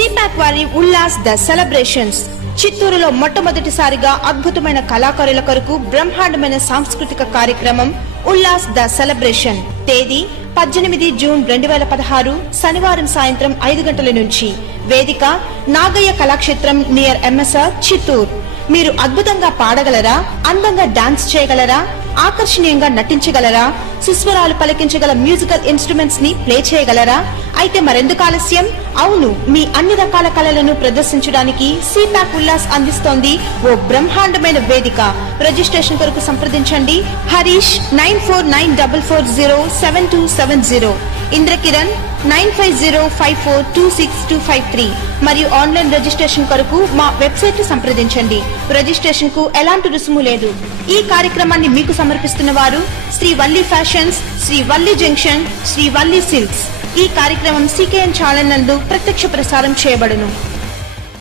CPEC వారి Ullas the celebrations చిత్తూరులో మొట్టమొదటిసారిగా అద్భుతమైన కళాకారుల కొరకు బ్రహ్మాండమైన సాంస్కృతిక కార్యక్రమం ఉల్లాస్ ద సెలబ్రేషన్. తేదీ 18 జూన్ 2016 శనివారం సాయంత్రం 5 గంటల నుంచి. వేదిక నాగయ్య కళాక్షేత్రం నియర్ ఎంఎస్ఆర్ చిత్తూరు. మీరు అద్భుతంగా పాడగలరా, అందంగా డాన్స్ చేయగలరా, ఆకర్షణీయంగా నటించగలరా, సుస్వరాలు పలికించగల మ్యూజికల్ ఇన్స్ట్రుమెంట్స్ ని ప్లే చేయగలరా? అయితే మరెందుకు ఆలస్యం? అవును, మీ అన్ని రకాల కళలను ప్రదర్శించడానికి సిపాక్ ఉల్లాస్ అందిస్తోంది ఓ బ్రహ్మాండమైన వేదిక. రిజిస్ట్రేషన్ కొరకు సంప్రదించండి హరీష్ 9494407270, ఇంద్రకిరణ్ 9505426253 మరియు ఆన్లైన్ రిజిస్ట్రేషన్ కొరకు మా వెబ్సైట్ ను సంప్రదించండి. రిజిస్ట్రేషన్ కు ఎలాంటి రుసుము లేదు. ఈ కార్యక్రమాన్ని మీకు సమర్పిస్తున్న వారు Sri Valli fashions, Sri Valli junction, Sri Valli silks. ఈ కార్యక్రమం CKN ఛానల్ నందు ప్రత్యక్ష ప్రసారం చేయబడును.